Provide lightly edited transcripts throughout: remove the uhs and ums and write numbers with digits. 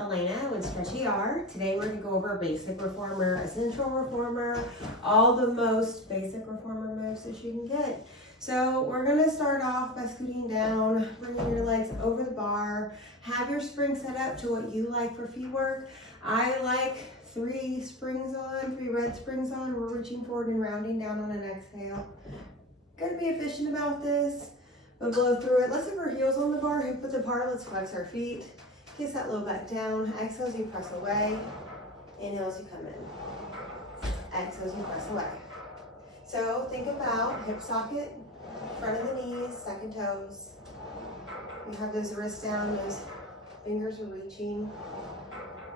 Elena with Stretchy R. Today we're going to go over basic reformer, essential reformer, all the most basic reformer moves that you can get. So we're going to start off by scooting down, bringing your legs over the bar. Have your spring set up to what you like for feet work. I like 3 springs on, 3 red springs on. We're reaching forward and rounding down on an exhale. Gotta be efficient about this, but blow through it. Let's have our heels on the bar, hip width apart. Let's flex our feet. Kiss that low back down. Exhales, you press away. Inhales, you come in. Exhales, you press away. So think about hip socket, front of the knees, second toes. You have those wrists down, those fingers are reaching.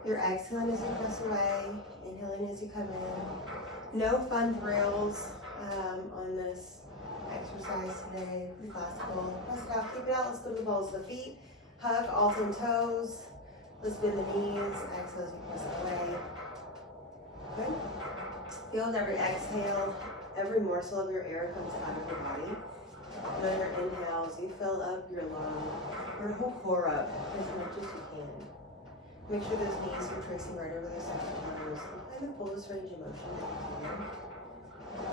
You're exhaling as you press away, inhaling as you come in. No fun thrills on this exercise today. Pretty classical. Press it out, keep it out. Let's go to the balls of the feet. Hug all 10 toes. Let's bend the knees. Exhale as you press it away. Good. Feel with every exhale, every morsel of your air comes out of your body. And on your inhales, you fill up your lung, your whole core up as much as you can. Make sure those knees are tracing right over those second toes. Find the fullest range of motion that you can.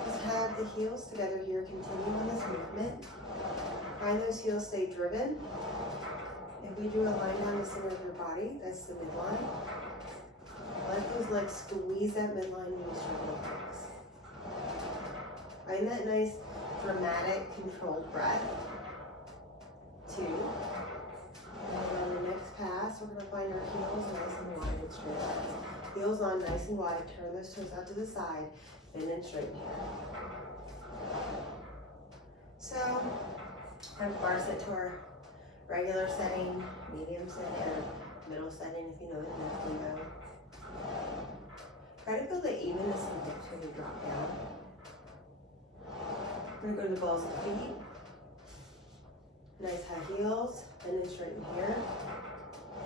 Just have the heels together here, continue on this movement. Find those heels stay driven. If we drew a line down the center of your body, that's the midline. Let those legs squeeze that midline and you straighten the legs. Find that nice, dramatic, controlled breath. 2. And on the next pass, we're going to find our heels nice and wide and straight legs. Heels on nice and wide. Turn those toes out to the side. Bend and straighten here. So, have bar set to our regular setting, medium setting, or middle setting if you know it, left and go. Try to feel the evenness in hips when you drop down. We're going to go to the balls of the feet. Nice high heels, bend and straighten here.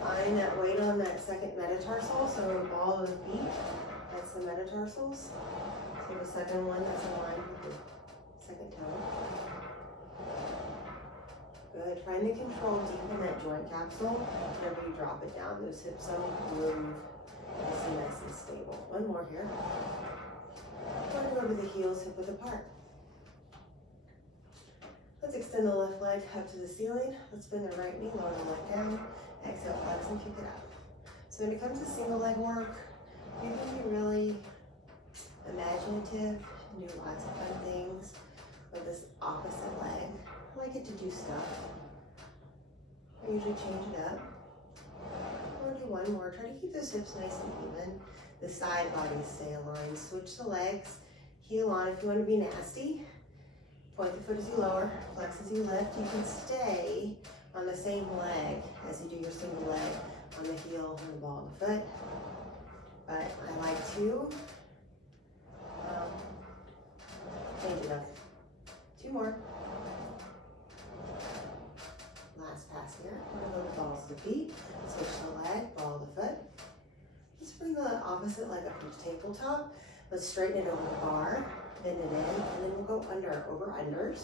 Find that weight on that second metatarsal, so ball of the feet, that's the metatarsals. So the second one that's aligned with the second toe. Good, find the control deep in that joint capsule. Whenever you drop it down, those hips don't move. It's nice and stable. One more here. We're going to go to the heels, hip width apart. Let's extend the left leg up to the ceiling. Let's bend the right knee, lower the leg down. Exhale, flex and kick it out. So when it comes to single leg work, you can be really imaginative and do lots of fun things with this opposite leg. I like it to do stuff. I usually change it up. Or do one more. Try to keep those hips nice and even. The side bodies stay aligned. Switch the legs. Heel on if you want to be nasty. Point the foot as you lower, flex as you lift. You can stay on the same leg as you do your single leg on the heel and the ball of the foot. But I like to change it up. 2 more. Last pass here. We're going to go to balls of the feet. Switch the leg, ball of the foot. Let's bring the opposite leg up to the tabletop. Let's straighten it over the bar. Bend it in, and then we'll go over unders.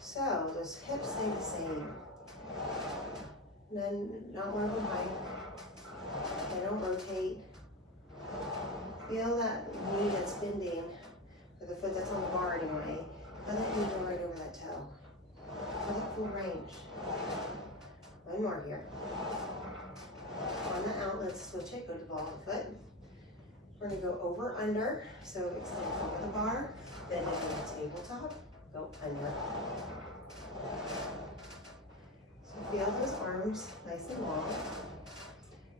So those hips stay the same. And then not one of them high. They don't rotate. Feel that knee that's bending, or the foot that's on the bar anyway. Feel that knee go right over that toe. Feel that full range. One more here. On the out, let's switch it, go to ball of the foot. We're going to go over, under, so extend over the bar, bend it to the tabletop, go under. So feel those arms nice and long,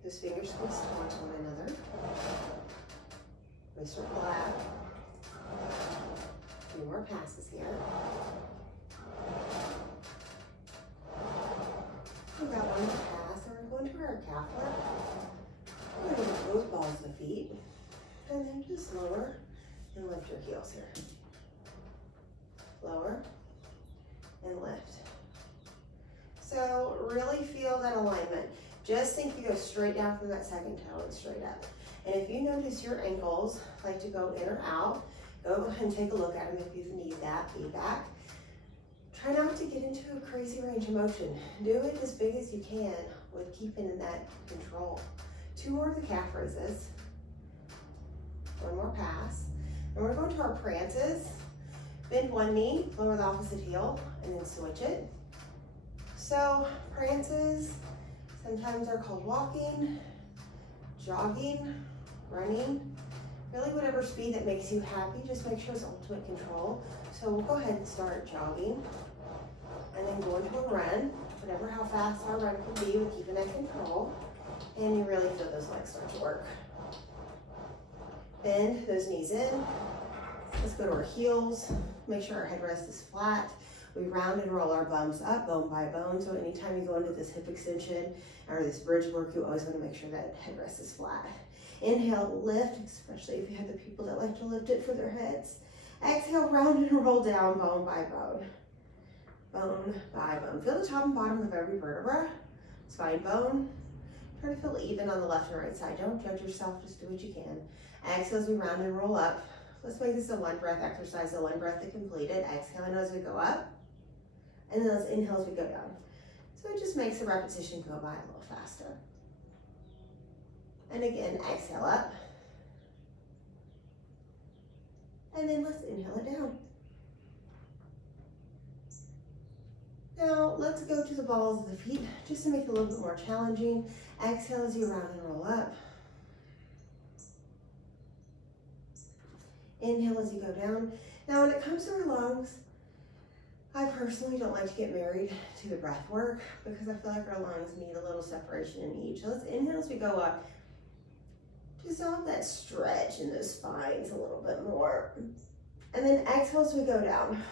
those fingers squeeze towards one another. Wrist or flat. 2 more passes here. We got one more pass, and we're going to our calf work. We're going to go to those balls of the feet. And then just lower and lift your heels here. Lower and lift. So really feel that alignment. Just think you go straight down from that second toe and straight up. And if you notice your ankles like to go in or out, go ahead and take a look at them if you need that feedback. Try not to get into a crazy range of motion. Do it as big as you can with keeping in that control. 2 more of the calf raises. 1 more pass. And we're going to our prances. Bend one knee, lower the opposite heel, and then switch it. So prances, sometimes they're called walking, jogging, running, really whatever speed that makes you happy. Just make sure it's ultimate control. So we'll go ahead and start jogging and then go into a run, whatever how fast our run can be with keeping that control. And you really feel those legs start to work. Bend those knees in. Let's go to our heels. Make sure our headrest is flat. We round and roll our bums up, bone by bone. So anytime you go into this hip extension or this bridge work, you always want to make sure that headrest is flat. Inhale, lift, especially if you have the people that like to lift it for their heads. Exhale, round and roll down, bone by bone. Bone by bone. Feel the top and bottom of every vertebra. Spine bone. Try to feel even on the left and right side. Don't judge yourself, just do what you can. Exhale as we round and roll up. Let's make this a 1 breath exercise, a 1 breath to complete it. Exhaling as we go up. And then those inhales we go down. So it just makes the repetition go by a little faster. And again, exhale up. And then let's inhale it down. Now let's go to the balls of the feet just to make it a little bit more challenging. Exhale as you round and roll up. Inhale as you go down. Now when it comes to our lungs, I personally don't like to get married to the breath work because I feel like our lungs need a little separation in each. So let's inhale as we go up. Just have that stretch in those spines a little bit more. And then exhale as we go down.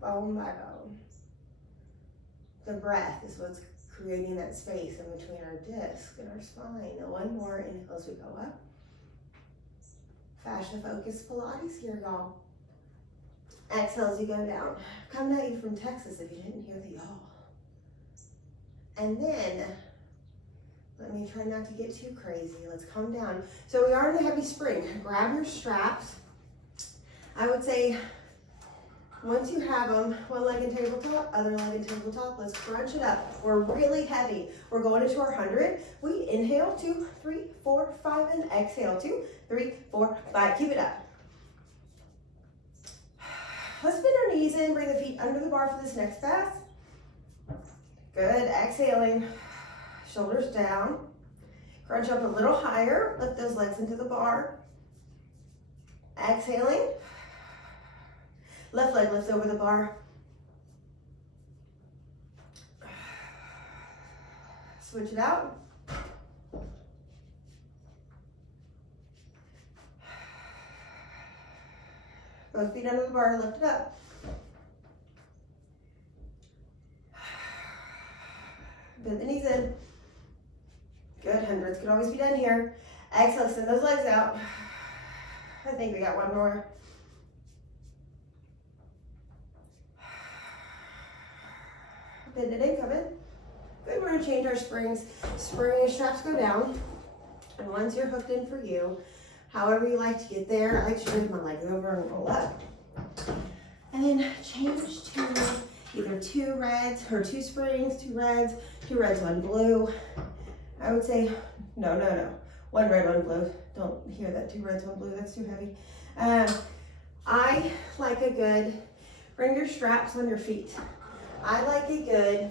Bone by bone. The breath is what's creating that space in between our disc and our spine. Now 1 more inhale as we go up. Fascia focused Pilates here, y'all. Exhale as you go down. Coming at you from Texas if you didn't hear the y'all. And then, let me try not to get too crazy. Let's calm down. So we are in a heavy spring. Grab your straps. I would say, once you have them, 1 leg in tabletop, other leg in tabletop, let's crunch it up. We're really heavy. We're going into our 100. We inhale, 2, 3, 4, 5, and exhale, 2, 3, 4, 5. Keep it up. Let's bend our knees in, bring the feet under the bar for this next pass. Good, exhaling, shoulders down. Crunch up a little higher, lift those legs into the bar. Exhaling. Left leg lifts over the bar. Switch it out. Both feet under the bar, lift it up. Bend the knees in. Good, hundreds could always be done here. Exhale, extend those legs out. I think we got 1 more. Bend it in, come in. Good, we're gonna change our springs. Spring straps go down. And once you're hooked in for you, however you like to get there, I like to bring my leg over and roll up. And then change to either 2 reds or 2 springs, 2 reds, 1 blue. I would say, no. 1 red, 1 blue. Don't hear that, 2 reds, 1 blue, that's too heavy. I like a good, bring your straps on your feet. I like a good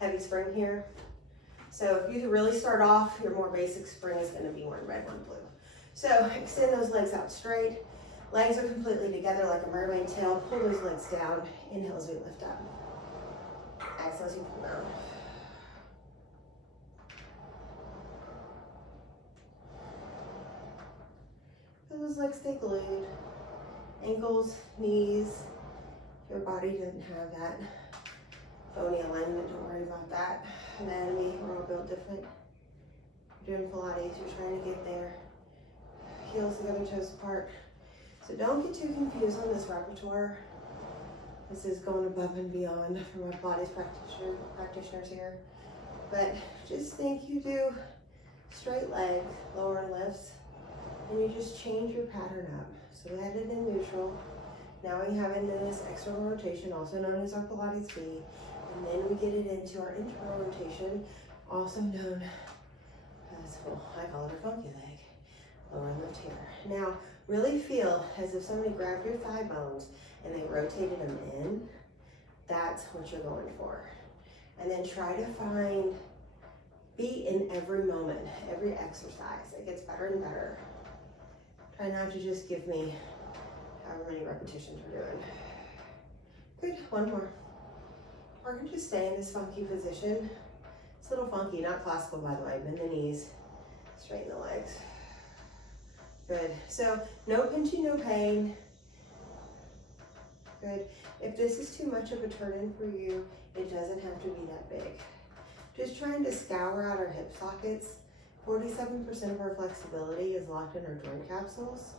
heavy spring here. So if you really start off, your more basic spring is gonna be 1 red, 1 blue. So extend those legs out straight. Legs are completely together like a mermaid tail. Pull those legs down. Inhale as we lift up. Exhale as you pull down. Feel those legs stay glued. Ankles, knees. Your body doesn't have that bony alignment, don't worry about that. Anatomy, we're all built different. You're doing Pilates, you're trying to get there. Heels together, toes apart. So don't get too confused on this repertoire. This is going above and beyond for my Pilates practitioners here. But just think you do straight leg, lower lifts, and you just change your pattern up. So we had it in neutral. Now we have into this external rotation, also known as our Pilates B. And then we get it into our internal rotation, also known as, well, I call it our funky leg, lower and lift here. Now, really feel as if somebody grabbed your thigh bones and they rotated them in. That's what you're going for. And then try to be in every moment, every exercise. It gets better and better. Try not to just give me however many repetitions we're doing. Good, one more. We're gonna just stay in this funky position. It's a little funky, not classical by the way. Bend the knees, straighten the legs. Good, so no pinching, no pain. Good, if this is too much of a turn in for you, it doesn't have to be that big. Just trying to scour out our hip sockets. 47% of our flexibility is locked in our joint capsules.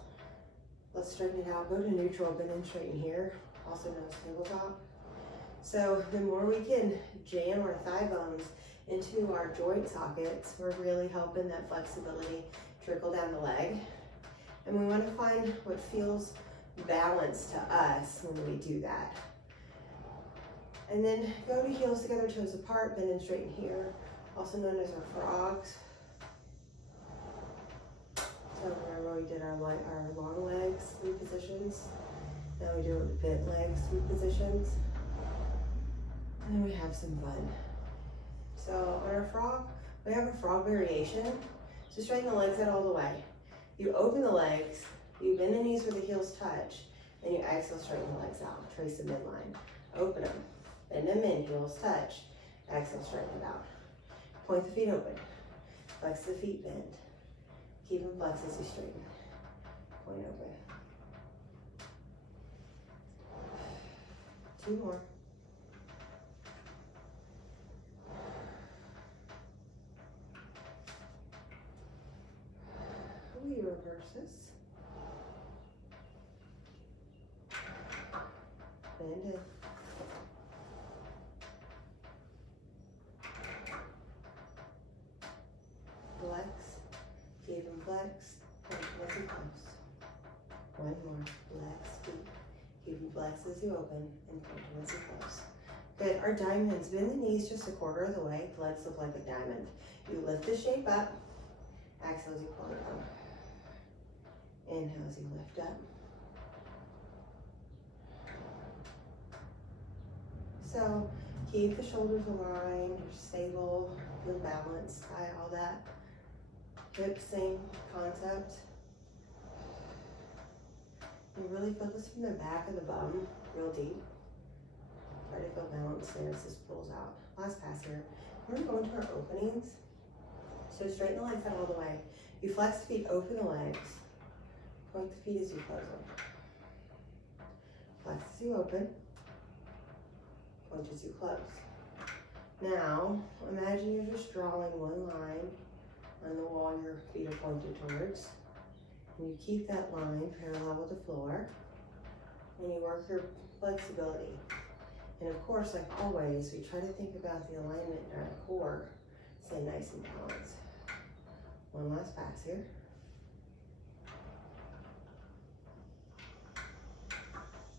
Let's straighten it out. Go to neutral, bend and straighten here, also known as tabletop. So the more we can jam our thigh bones into our joint sockets, we're really helping that flexibility trickle down the leg. And we want to find what feels balanced to us when we do that. And then go to heels together, toes apart, bend and straighten here, also known as our frogs. So remember we did our long legs, 3 positions. Now we do it with bent legs, 3 positions. And then we have some fun. So on our frog, we have a frog variation. So straighten the legs out all the way. You open the legs, you bend the knees where the heels touch, and you exhale, straighten the legs out. Trace the midline. Open them, bend them in, heels touch. Exhale, straighten it out. Point the feet open. Flex the feet, bend. Keep them flexed as you straighten. Point open. 2 more. We reverses. Bend in. Flex. Keep them flexed. Nice and close. One more. Flex. Keep them flexed as you open and nice and close. Good. Our diamonds. Bend the knees just 1/4 of the way. The legs look like a diamond. You lift the shape up. Exhale as you pull it down. Inhale as you lift up. So keep the shoulders aligned, you're stable, feel balanced, tie all that. Hips, same concept. You really feel this from the back of the bum, real deep. Try to feel balanced there as this pulls out. Last pass here. We're going to go into our openings. So straighten the legs out all the way. You flex the feet, open the legs. Point the feet as you close them. Flex as you open. Point as you close. Now, imagine you're just drawing one line on the wall your feet are pointed towards. And you keep that line parallel with the floor. And you work your flexibility. And of course, like always, we try to think about the alignment in our core. Stay nice and balanced. One last pass here.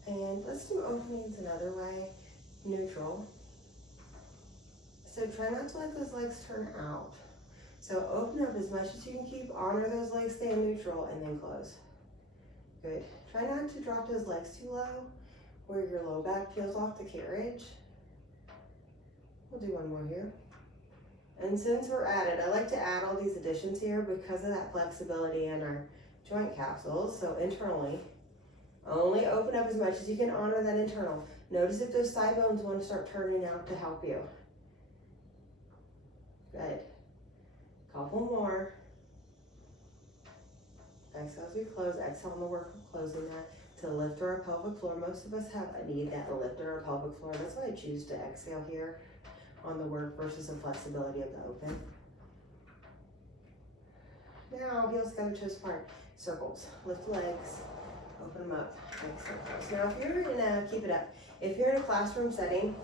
And let's do openings another way, neutral. So try not to let those legs turn out. So open up as much as you can keep, honor those legs, stay in neutral, and then close. Good. Try not to drop those legs too low, where your low back peels off the carriage. We'll do one more here. And since we're at it, I like to add all these additions here because of that flexibility in our joint capsules. So internally, only open up as much as you can, honor that internal. Notice if those thigh bones want to start turning out to help you. Good. Couple more. Exhale as we close. Exhale on the work of closing that to lift our pelvic floor. Most of us have a need that lift our pelvic floor. That's why I choose to exhale here on the work versus the flexibility of the open. Now, heels together, toes apart. Circles. Lift the legs. Open them up. Exhale. Now, if you're in a, keep it up. If you're in a classroom setting,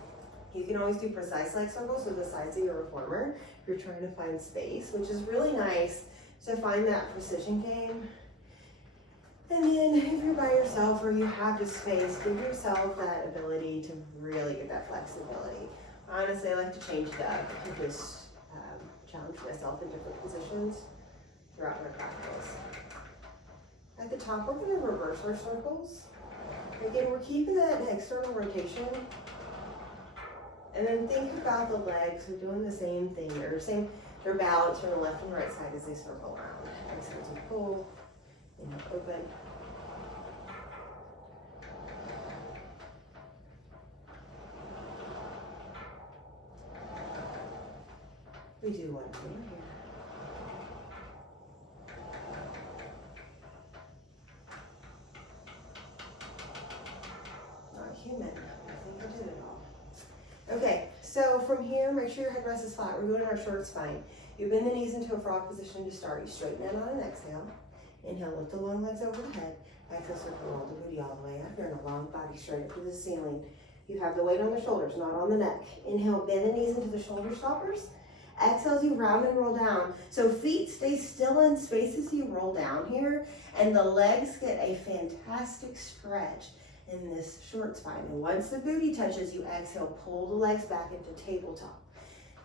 you can always do precise leg circles with the sides of your reformer if you're trying to find space, which is really nice to find that precision game. And then if you're by yourself or you have the space, give yourself that ability to really get that flexibility. Honestly, I like to change it up and just challenge myself in different positions throughout my practice. At the top, we're going to reverse our circles. Again, we're keeping that external rotation. And then think about the legs. We're doing the same thing. They're balanced from the left and right side as they circle around. Exhale to pull, inhale, open. We do one thing here. Not human. I think I did it all. Okay, so from here, make sure your headrest is flat. We're doing our short spine. You bend the knees into a frog position to start. You straighten it on an exhale. Inhale, lift the long legs over the head. Exhale, circle roll the booty all the way up. You're in a long body straight up to the ceiling. You have the weight on the shoulders, not on the neck. Inhale, bend the knees into the shoulder stoppers. Exhale as you round and roll down. So feet stay still in space as you roll down here, and the legs get a fantastic stretch in this short spine. And once the booty touches, you exhale, pull the legs back into tabletop.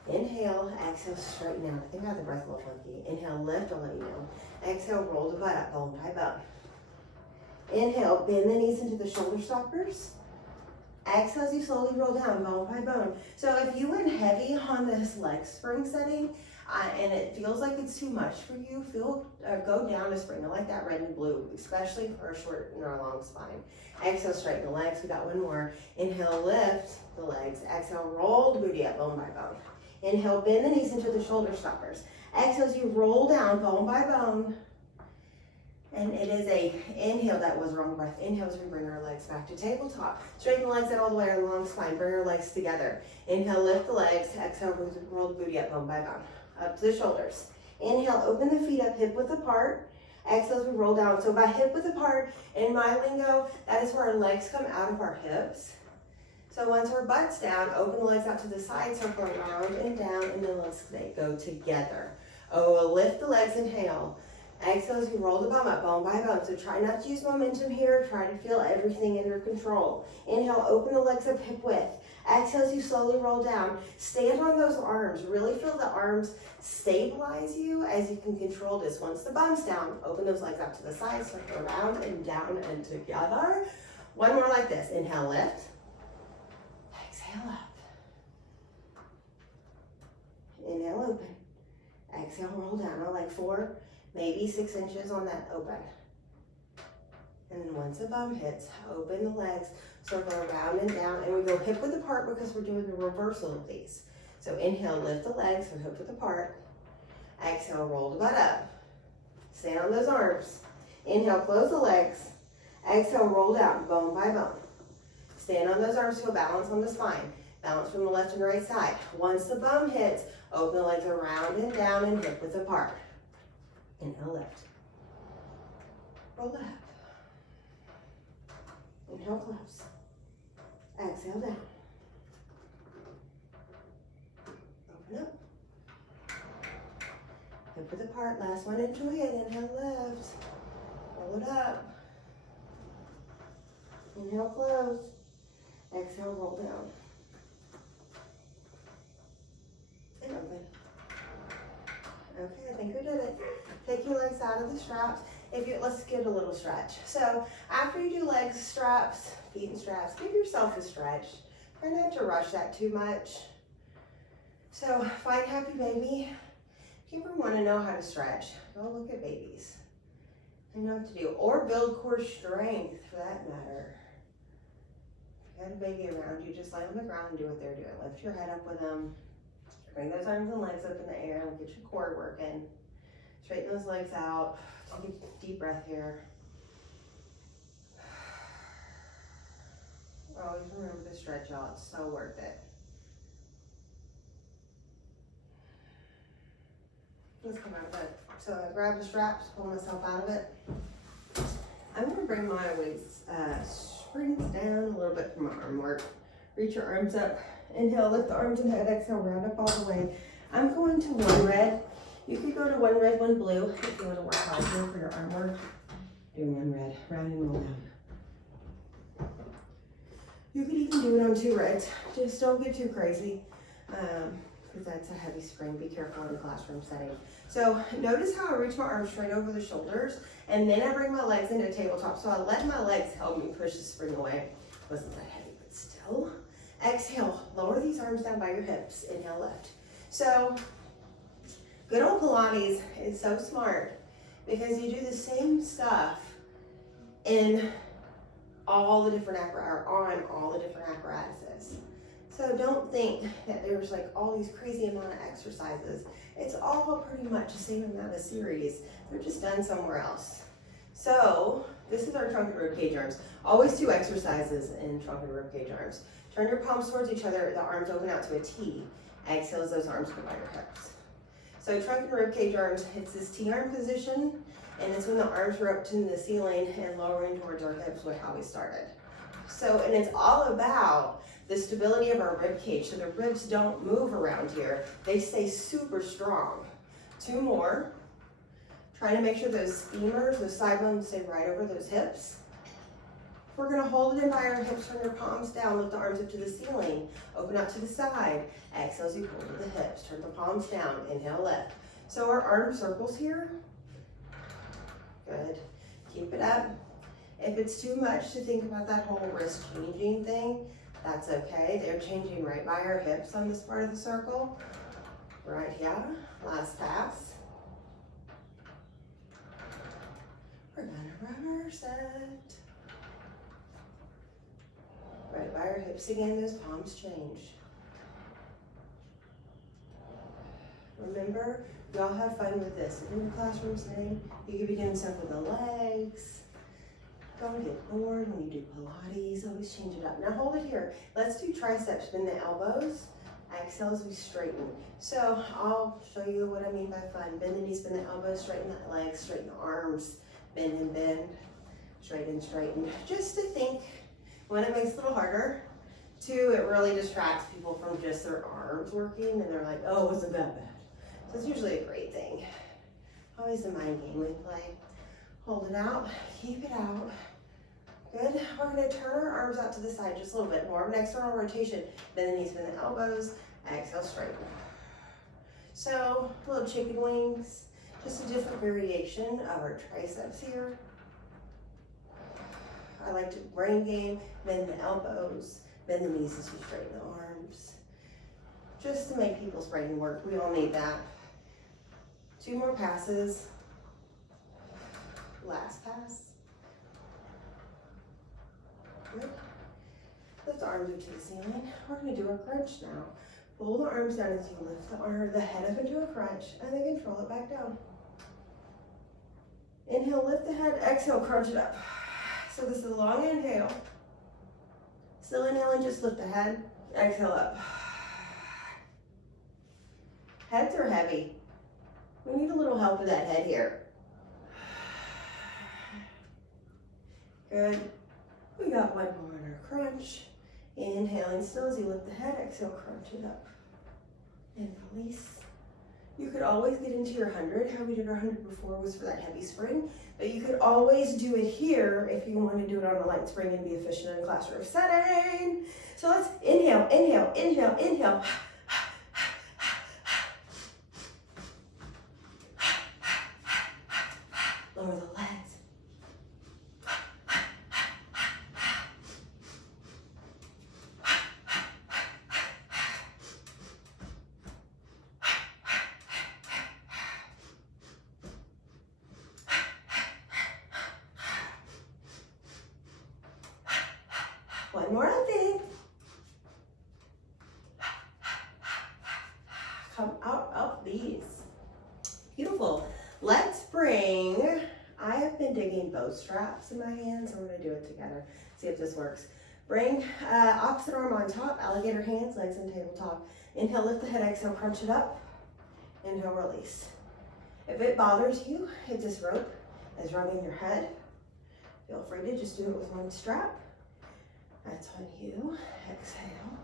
Inhale, exhale, straighten out. I think I got the breath a little funky. Inhale, lift, I'll let you know. Exhale, roll the butt up, bone by bone. Inhale, bend the knees into the shoulder stoppers. Exhale as you slowly roll down, bone by bone. So if you went heavy on this leg spring setting, and it feels like it's too much for you, go down to spring. I like that red and blue, especially for a short and a long spine. Exhale, straighten the legs. We got one more. Inhale, lift the legs. Exhale, roll the booty up, bone by bone. Inhale, bend the knees into the shoulder stoppers. Exhale as you roll down, bone by bone. And it is a inhale, that was wrong breath. Inhale as we bring our legs back to tabletop. Straighten the legs out all the way on the long spine. Bring our legs together. Inhale, lift the legs. Exhale, roll the booty up, bone by bone. Up to the shoulders. Inhale, open the feet up, hip width apart. Exhale as we roll down. So by hip width apart, in my lingo, that is where our legs come out of our hips. So once our butt's down, open the legs out to the side, circle around and down, and then they go together. Oh, lift the legs, inhale. Exhale as you roll the bum up, bone by bone. So try not to use momentum here. Try to feel everything under control. Inhale, open the legs up hip width. Exhale as you slowly roll down. Stand on those arms. Really feel the arms stabilize you as you can control this. Once the bum's down, open those legs up to the side, circle around and down and together. One more like this. Inhale, lift. Exhale up. Inhale, open. Exhale, roll down. I like 4, maybe 6 inches on that open. And then once the bum hits, open the legs, circle around and down, and we go hip width apart because we're doing the reversal of these. So inhale, lift the legs, we're hip width apart. Exhale, roll the butt up. Stand on those arms. Inhale, close the legs. Exhale, roll down, bone by bone. Stand on those arms, feel balance on the spine. Balance from the left and right side. Once the bum hits, open the legs around and down and hip width apart. Inhale, lift. Roll it up. Inhale, close. Exhale, down. Open up. Hip width apart. Last one, enjoy it. Inhale, lift. Roll it up. Inhale, close. Exhale, roll down. And open. Okay, I think we did it. Take your legs out of the straps. Let's get a little stretch. So after you do legs, straps, feet and straps, give yourself a stretch. Try not to rush that too much. So find happy baby. If you ever want to know how to stretch, go look at babies. They know what to do. Or build core strength for that matter. If you had a baby around you, just lay on the ground and do what they're doing. Lift your head up with them. Bring those arms and legs up in the air and get your core working. Straighten those legs out. Take a deep breath here. Always remember to stretch out. It's so worth it. Let's come out of it. So I grab the straps, pull myself out of it. I'm going to bring my waist springs down a little bit from my arm work. Reach your arms up. Inhale, lift the arms and head. Exhale, round up all the way. I'm going to one red. You could go to one red, one blue if you want to work harder for your arm work. Doing one red, round and roll down. You could even do it on 2 reds. Just don't get too crazy, because that's a heavy spring. Be careful in the classroom setting. So notice how I reach my arms straight over the shoulders, and then I bring my legs into tabletop. So I let my legs help me push the spring away. Wasn't that heavy, but still. Exhale, lower these arms down by your hips. Inhale, lift. So good old Pilates is so smart because you do the same stuff in all the different on all the different apparatuses. So don't think that there's like all these crazy amount of exercises. It's all pretty much the same amount of series. They're just done somewhere else. So this is our trunk and rib cage arms. Always 2 exercises in trunk and rib cage arms. Turn your palms towards each other, the arms open out to a T. Exhale as those arms go by your hips. So trunk and rib cage arms, it's this T-arm position, and it's when the arms are up to the ceiling and lowering towards our hips with how we started. So, and it's all about the stability of our rib cage, so the ribs don't move around here. They stay super strong. 2 more. Try to make sure those femurs, those side bones stay right over those hips. We're gonna hold it in by our hips, turn your palms down, lift the arms up to the ceiling, open out to the side. Exhale as you pull to the hips, turn the palms down, inhale, lift. So our arm circles here. Good, keep it up. If it's too much to think about that whole wrist changing thing, that's okay. They're changing right by our hips on this part of the circle. Right here, last pass. We're gonna reverse it. Right by our hips again, those palms change. Remember, y'all have fun with this. In the classroom setting, you could be doing stuff with the legs. Don't get bored when you do Pilates, always change it up. Now hold it here. Let's do triceps, bend the elbows. Exhale as we straighten. So I'll show you what I mean by fun. Bend the knees, bend the elbows, straighten the legs, straighten the arms, bend and bend, straighten, straighten. Just to think, one, it makes it a little harder. 2, it really distracts people from just their arms working and they're like, oh, wasn't that bad? So it's usually a great thing. Always a mind game we play. Hold it out, keep it out. Good, we're gonna turn our arms out to the side just a little bit more of an external rotation. Bend the knees, bend the elbows, exhale, straighten. So, little chicken wings, just a different variation of our triceps here. I like to brain game, bend the elbows, bend the knees as we straighten the arms. Just to make people's brain work, we all need that. 2 more passes. Last pass. Good. Lift the arms up to the ceiling. We're gonna do our crunch now. Pull the arms down as you lift the head up into a crunch and then control it back down. Inhale, lift the head, exhale, crunch it up. So this is a long inhale. Still inhaling, just lift the head, exhale up. Heads are heavy. We need a little help with that head here. Good. We got 1 more in our crunch. Inhaling still as you lift the head, exhale, crunch it up. And release. You could always get into your 100. How we did our 100 before was for that heavy spring. But you could always do it here if you want to do it on a light spring and be efficient in a classroom setting. So let's inhale, inhale, inhale, inhale. Lower the legs. One more, I think. Come out of these. Beautiful. Let's bring, I have been digging bow straps in my hands. I'm gonna do it together. See if this works. Bring opposite arm on top, alligator hands, legs on tabletop. Inhale, lift the head, exhale, crunch it up. Inhale, release. If it bothers you, if this rope is rubbing your head, feel free to just do it with 1 strap. That's on you. Exhale.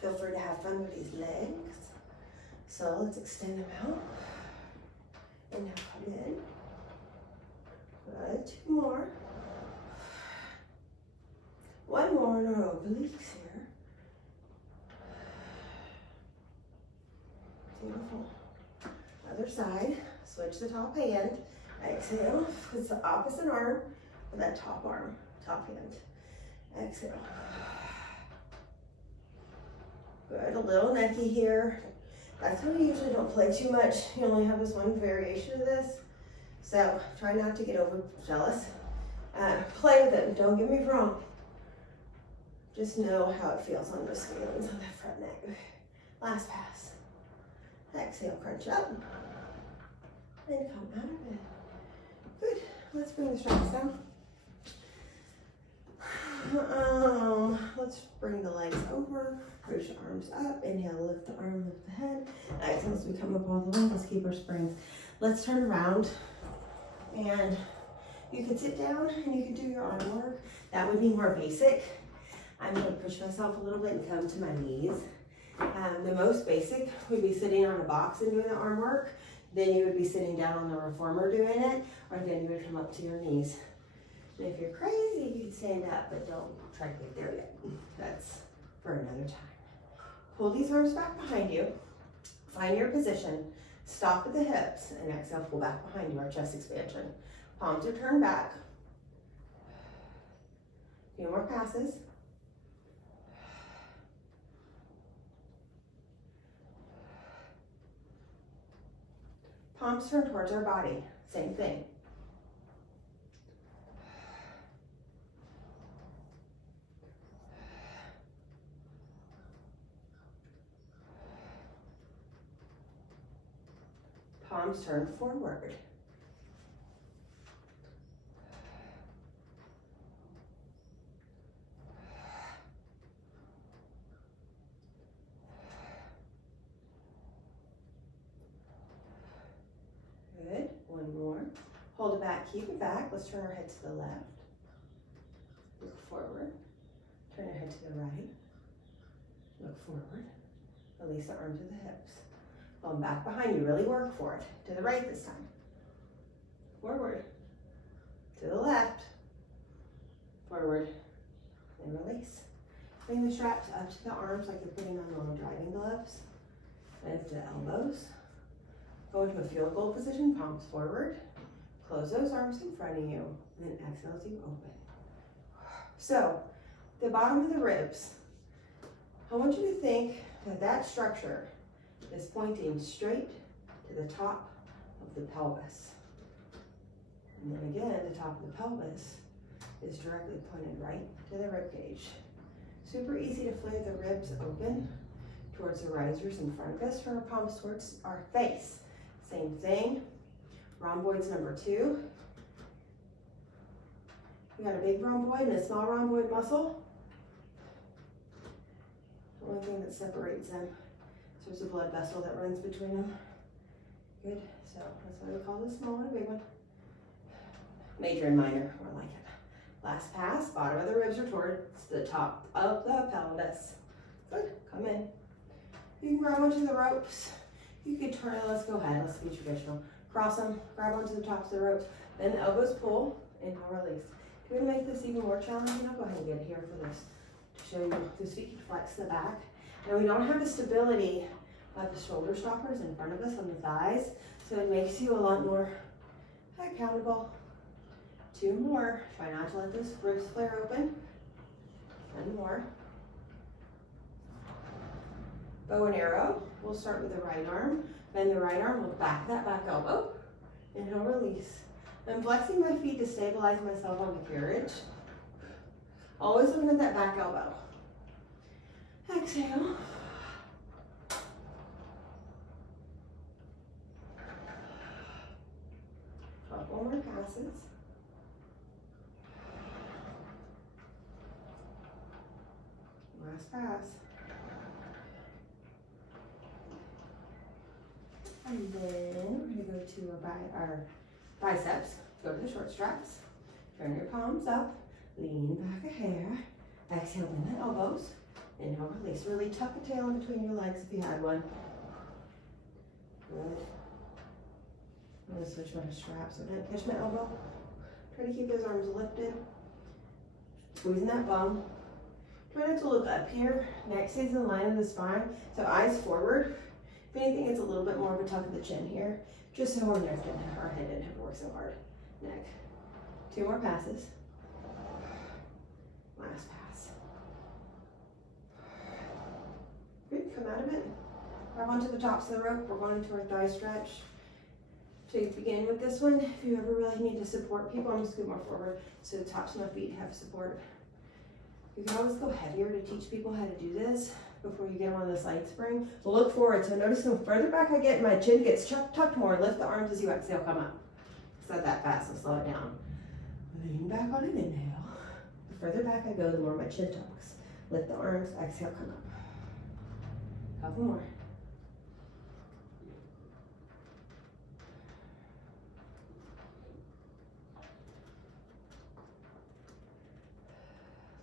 Feel free to have fun with these legs. So let's extend them out. Inhale, come in. Good, 2 more. 1 more in our obliques here. Beautiful. Other side, switch the top hand. Exhale, it's the opposite arm with that top arm, top hand. Exhale. Good, a little necky here. That's why we usually don't play too much. You only have this one variation of this. So try not to get over jealous. Play with it, don't get me wrong. Just know how it feels on the scalings of that front neck. Last pass. Exhale, crunch up. And come out of it. Good, let's bring the straps down. Let's bring the legs over, push your arms up, inhale, lift the arm, lift the head. Exhale as we come up all the way, let's keep our springs. Let's turn around, and you could sit down and you could do your arm work. That would be more basic. I'm gonna push myself a little bit and come to my knees. The most basic would be sitting on a box and doing the arm work. Then you would be sitting down on the reformer doing it, or then you would come up to your knees. And if you're crazy, you can stand up, but don't try to get there yet. That's for another time. Pull these arms back behind you. Find your position. Stop at the hips, and exhale, pull back behind you, our chest expansion. Palms are turned back. A few more passes. Palms turn towards our body. Same thing. Palms turn forward. Good. 1 more. Hold it back, keep it back. Let's turn our head to the left. Look forward. Turn your head to the right. Look forward. Release the arms to the hips. Going back behind you, really work for it. To the right this time. Forward. To the left. Forward. And release. Bring the straps up to the arms like you're putting on normal driving gloves. Lift the elbows. Go into a field goal position, palms forward. Close those arms in front of you. And then exhale as you open. So, the bottom of the ribs. I want you to think that that structure is pointing straight to the top of the pelvis. And then again, the top of the pelvis is directly pointed right to the rib cage. Super easy to flare the ribs open towards the risers in front of us. Turn our palms towards our face. Same thing. Rhomboids number 2. We got a big rhomboid and a small rhomboid muscle. The only thing that separates them. So there's a blood vessel that runs between them. Good. So that's why we call this small one a big one. Major and minor, more like it. Last pass. Bottom of the ribs are towards the top of the pelvis. Good. Come in. You can grab onto the ropes. You could turn it. Let's go ahead. Let's be traditional. Cross them. Grab onto the tops of the ropes. Then the elbows pull. Inhale, release. If you want to make this even more challenging, I'll go ahead and get here for this. To show you, this feet can flex the back. And we don't have the stability of the shoulder stoppers in front of us on the thighs, so it makes you a lot more accountable. 2 more. Try not to let those ribs flare open. 1 more. Bow and arrow. We'll start with the right arm. Bend the right arm, look back, that back elbow. Inhale, release. I'm flexing my feet to stabilize myself on the carriage. Always looking at that back elbow. Exhale. Couple more passes. Last pass. And then we're going to go to our biceps. Go to the short straps. Turn your palms up. Lean back a hair. Exhale, bend the elbows. Inhale, release. Really tuck a tail in between your legs if you had one. Good. I'm going to switch my straps so I don't catch my elbow. Try to keep those arms lifted. Squeezing that bum. Try not to look up here. Neck stays in line of the spine. So eyes forward. If anything, it's a little bit more of a tuck of the chin here. Just so we're lifted our head didn't have to work so hard. Neck. 2 more passes. Last pass. Good, come out of it. Grab onto the tops of the rope. We're going into our thigh stretch. To begin with this one, if you ever really need to support people, I'm just going to scoot more forward so the tops of my feet have support. You can always go heavier to teach people how to do this before you get them on the side spring. So look forward. So notice the further back I get, my chin gets tucked more. Lift the arms as you exhale, come up. It's not that fast, so slow it down. Lean back on an inhale. The further back I go, the more my chin tucks. Lift the arms, exhale, come up. Couple more.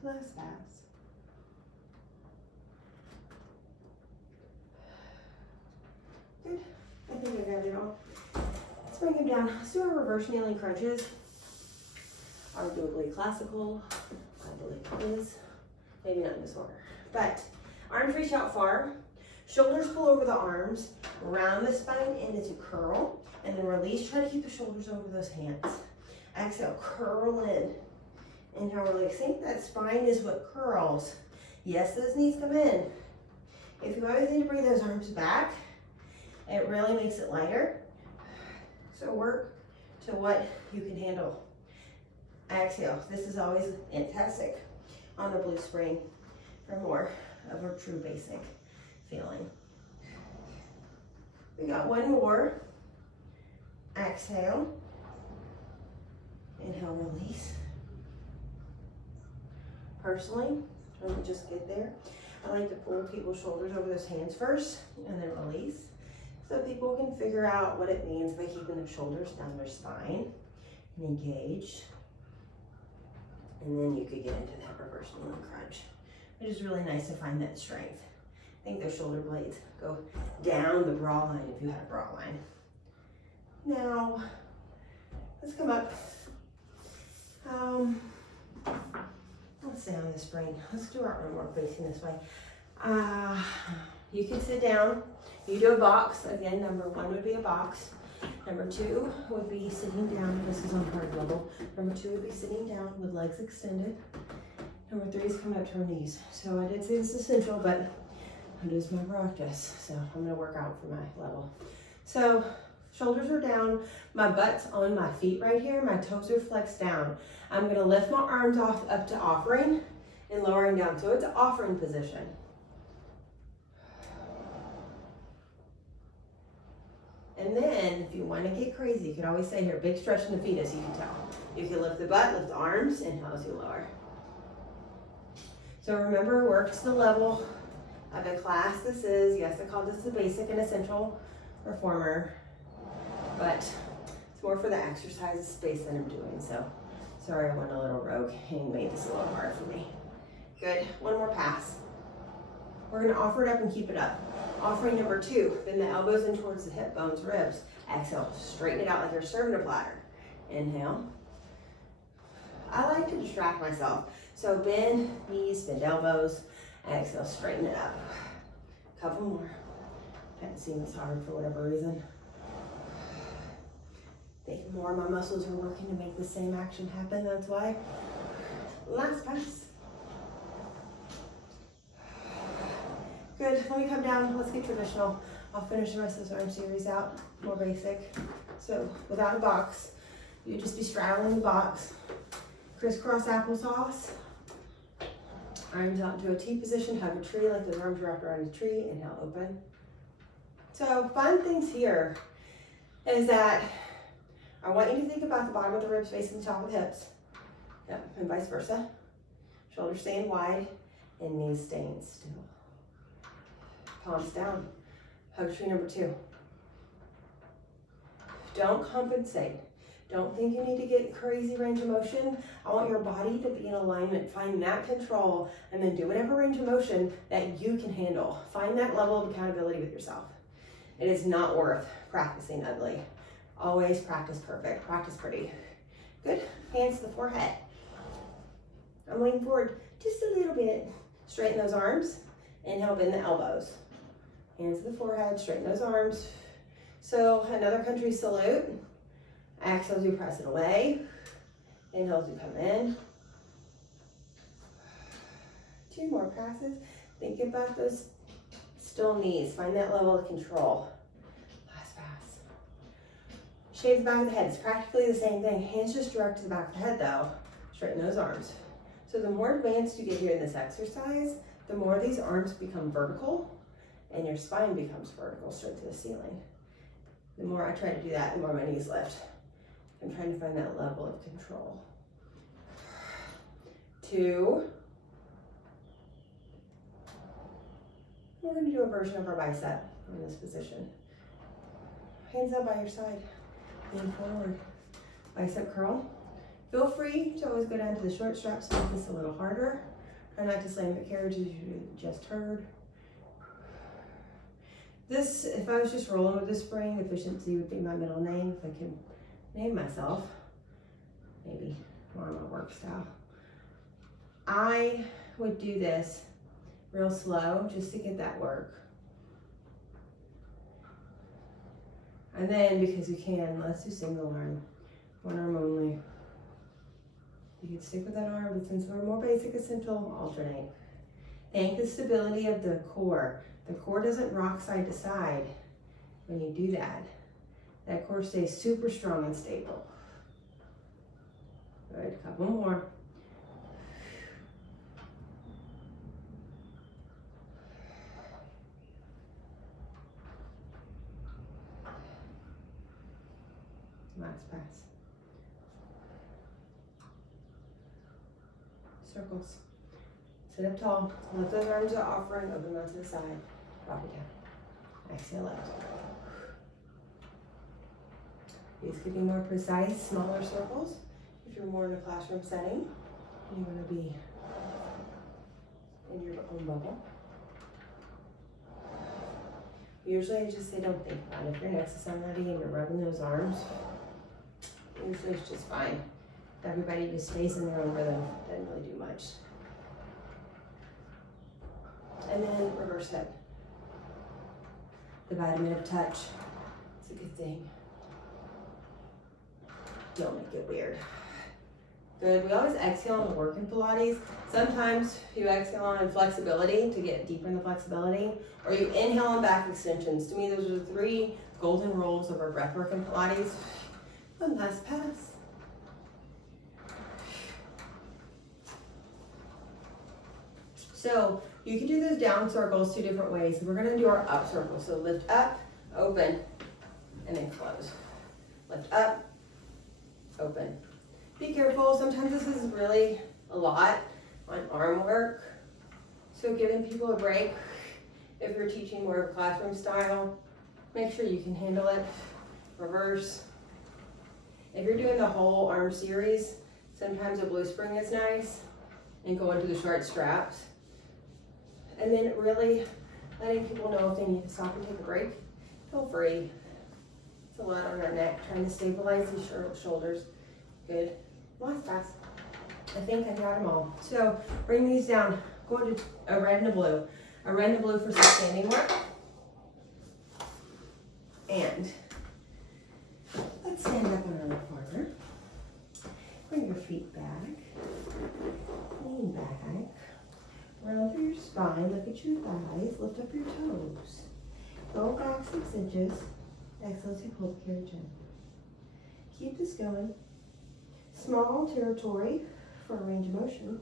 Last pass. Good. I think I got it all. Let's bring him down. Let's do our reverse kneeling crunches. Arguably classical. I believe it is. Maybe not in this order. But arms reach out far. Shoulders pull over the arms. Round the spine in as you curl. And then release. Try to keep the shoulders over those hands. Exhale. Curl in. Inhale, releasing. That spine is what curls. Yes, those knees come in. If you always need to bring those arms back, it really makes it lighter. So work to what you can handle. Exhale. This is always fantastic on the blue spring for more of a true basic feeling. We got one more. Exhale. Inhale, release. Personally, when we just get there, I like to pull people's shoulders over those hands first and then release. So people can figure out what it means by keeping their shoulders down their spine and engaged. And then you could get into that reverse kneeling crunch, which is really nice to find that strength. I think those shoulder blades go down the bra line if you have a bra line. Now, let's come up. Let's stay on the spring. Let's do our arm work facing this way. You can sit down. You do a box. Again, number 1 would be a box. Number 2 would be sitting down. This is on hard level. Number 2 would be sitting down with legs extended. Number 3 is coming up to our knees. So I did say this is essential, but it is my practice. So I'm going to work out for my level. So shoulders are down. My butt's on my feet right here. My toes are flexed down. I'm going to lift my arms off up to offering and lowering down. So it's an offering position. And then if you want to get crazy, you can always say here, big stretch in the feet as you can tell. You can lift the butt, lift the arms, inhale as you lower. So remember, work to the level of a class this is. Yes, I call this the basic and essential reformer, but it's more for the exercise space that I'm doing. So sorry I went a little rogue and made this a little hard for me. Good, one more pass. We're gonna offer it up and keep it up. Offering number 2, bend the elbows in towards the hip bones, ribs. Exhale, straighten it out like you're serving a platter. Inhale. I like to distract myself. So bend knees, bend elbows. Exhale, straighten it up. Couple more. Haven't seen this hard for whatever reason. I think more of my muscles are working to make the same action happen, that's why. Last pass. Good, let me come down, let's get traditional. I'll finish the rest of this arm series out, more basic. So without a box, you'd just be straddling the box. Crisscross applesauce. Arms out into a T position, hug a tree like the arms wrapped around a tree, inhale, open. So fun things here is that I want you to think about the bottom of the ribs facing the top of the hips. Yep, and vice versa. Shoulders staying wide and knees staying still. Palms down. Hug tree number 2. Don't compensate. Don't think you need to get crazy range of motion. I want your body to be in alignment. Find that control and then do whatever range of motion that you can handle. Find that level of accountability with yourself. It is not worth practicing ugly. Always practice perfect. Practice pretty. Good. Hands to the forehead. I'm leaning forward just a little bit. Straighten those arms. Inhale, bend the elbows. Hands to the forehead, straighten those arms. So another country salute. Exhale as you press it away. Inhale as you come in. 2 more passes. Think about those still knees. Find that level of control. Last pass. Shave the back of the head. It's practically the same thing. Hands just direct to the back of the head though. Straighten those arms. So the more advanced you get here in this exercise, the more these arms become vertical and your spine becomes vertical straight to the ceiling. The more I try to do that, the more my knees lift. I'm trying to find that level of control. 2. We're going to do a version of our bicep in this position. Hands up by your side. Lean forward. Bicep curl. Feel free to always go down to the short straps, make this a little harder. Try not to slam the carriage as you just heard. This, if I was just rolling with the spring, efficiency would be my middle name. If I could name myself, maybe more on my work style. I would do this real slow just to get that work. And then, because you can, let's do single arm, 1 arm only. You can stick with that arm, but since we're more basic essential, alternate. Thank the stability of the core. The core doesn't rock side to side when you do that. That core stays super strong and stable. Good, couple more. Last pass. Circles. Sit up tall. Lift those arms to offering. Open them out to the side. Drop it down. Exhale out. These could be more precise, smaller circles. If you're more in a classroom setting, you're going to be in your own bubble. Usually I just say don't think about it. If you're next to somebody and you're rubbing those arms, usually it's just fine. Everybody just stays in their own rhythm. Doesn't really do much. And then reverse hip. The vitamin of touch. It's a good thing. Don't make it weird. Good. We always exhale on the work in Pilates. Sometimes you exhale on flexibility to get deeper in the flexibility, or you inhale on back extensions. To me, those are the 3 golden rules of our breath work in Pilates. One last pass. So you can do those down circles 2 different ways. We're going to do our up circle. So lift up, open, and then close. Lift up, open. Be careful. Sometimes this is really a lot on arm work. So giving people a break. If you're teaching more of a classroom style, make sure you can handle it. Reverse. If you're doing the whole arm series, sometimes a blue spring is nice, and go into the short straps. And then really letting people know if they need to stop and take a break, feel free. It's a lot on our neck, trying to stabilize these shoulders. Good. Last pass. I think I got them all. So bring these down. Go to a red and a blue. A red and a blue for some standing work. And let's stand up on our reformer. Bring your feet back. Lean back. Round through your spine. Look at your thighs. Lift up your toes. Go back 6 inches. Exhale to pull the carriage in. Keep this going. Small territory for a range of motion.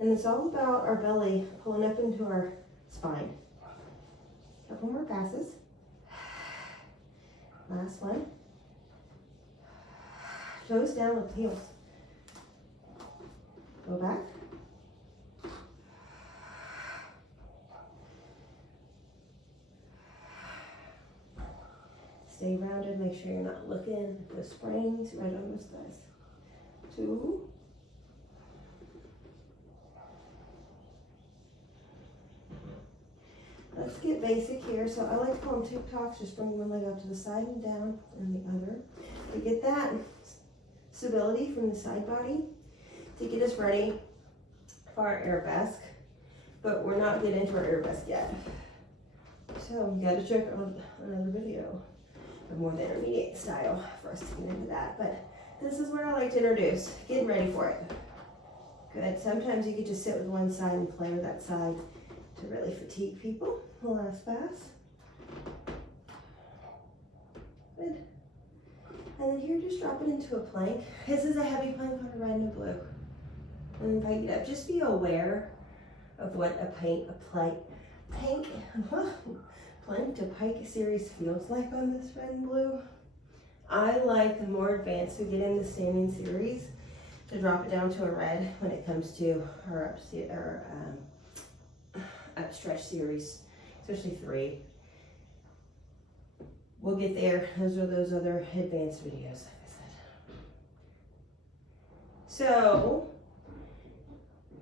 And it's all about our belly pulling up into our spine. Couple more passes. Last one. Toes down with the heels. Go back. Stay rounded. Make sure you're not looking at the springs right on those thighs. 2. Let's get basic here. So I like to call them TikToks. Just bring one leg out to the side and down, and the other. To get that stability from the side body to get us ready for our arabesque, but we're not getting into our arabesque yet. So you gotta check out another video of more the intermediate style for us to get into that. But this is what I like to introduce. Get ready for it. Good. Sometimes you could just sit with one side and play with that side to really fatigue people. The last pass. Good. And then here, just drop it into a plank. This is a heavy plank on a red and a blue. And then pike it up. Just be aware of what a plank to pike series feels like on this red and blue. I like the more advanced we get in the standing series to drop it down to a red when it comes to our upstretch series, especially 3. We'll get there. Those are those other advanced videos, like I said. So,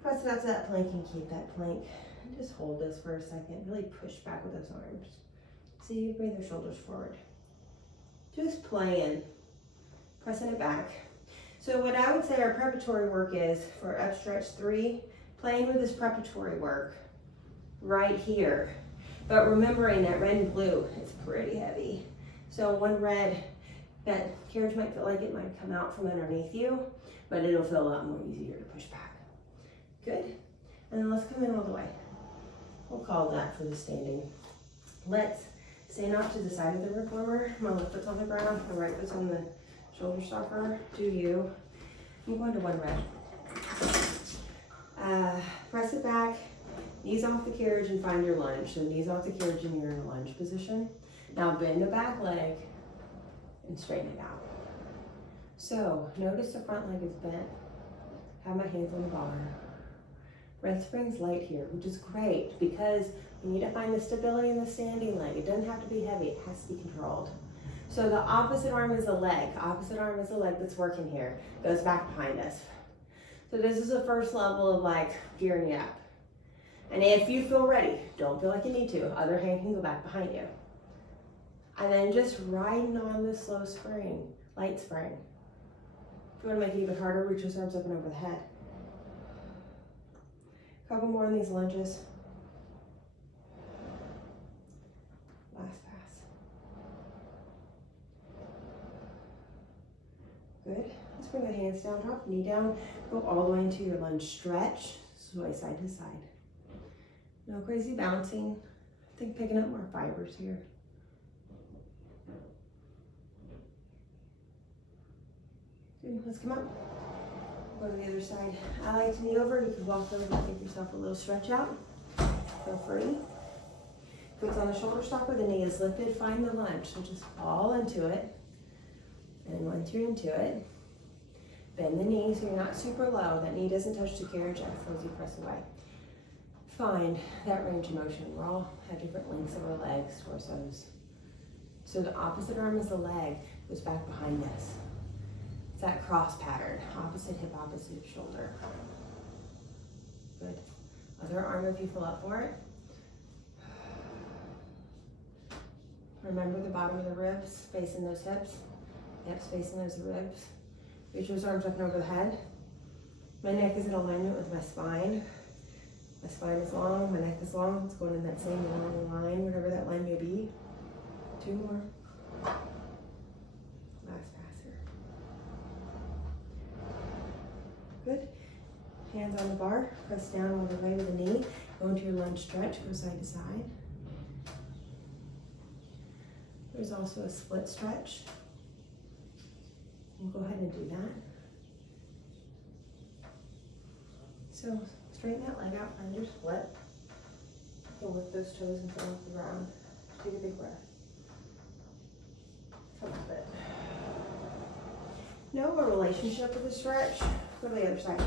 press it out to that plank and keep that plank. And just hold this for a second. Really push back with those arms. See, bring their shoulders forward. Just playing, pressing it back. So what I would say our preparatory work is for upstretch 3, playing with this preparatory work right here. But remembering that red and blue is pretty heavy. So one red, that carriage might feel like it might come out from underneath you, but it'll feel a lot more easier to push back. Good. And then let's come in all the way. We'll call that for the standing. Let's stand off to the side of the reformer. My left foot's on the ground, my right foot's on the shoulder stopper. Do you. I'm going to one red. Press it back, knees off the carriage and find your lunge. So knees off the carriage and you're in a lunge position. Now bend the back leg and straighten it out. So notice the front leg is bent. Have my hands on the bar. Breath spring's light here, which is great because we need to find the stability in the standing leg. It doesn't have to be heavy, it has to be controlled. So the opposite arm is the leg. Opposite arm is the leg that's working here. Goes back behind us. So this is the first level of like gearing you up. And if you feel ready, don't feel like you need to. Other hand can go back behind you. And then just riding on the slow spring, light spring. If you want to make it even harder, reach those arms up and over the head. A couple more in these lunges. Last pass. Good. Let's bring the hands down, drop the knee down, go all the way into your lunge stretch, sway side to side. No crazy bouncing. I think picking up more fibers here. Good. Let's come up. Go to the other side. I like to knee over. You can walk over and give yourself a little stretch out. Feel free. Foot's on the shoulder stopper. The knee is lifted. Find the lunge. So just fall into it. And once you're into it, bend the knee so you're not super low. That knee doesn't touch the carriage. Exhale as you press away. Find that range of motion. We all have different lengths of our legs, torsos. So the opposite arm is the leg. Goes back behind us. It's that cross pattern. Opposite hip, opposite shoulder. Good. Other arm if you feel up for it. Remember the bottom of the ribs facing those hips. Hips facing those ribs. Reach those arms up and over the head. My neck is in alignment with my spine. My spine is long, my neck is long. It's going in that same long line, whatever that line may be. 2 more. Last pass here. Good. Hands on the bar. Press down all the way with the knee. Go into your lunge stretch. Go side to side. There's also a split stretch. We'll go ahead and do that. So straighten that leg out, find your split. Go lift those toes and fall off the ground. Take a big breath. Come up it. Know a relationship with the stretch. Go to the other side.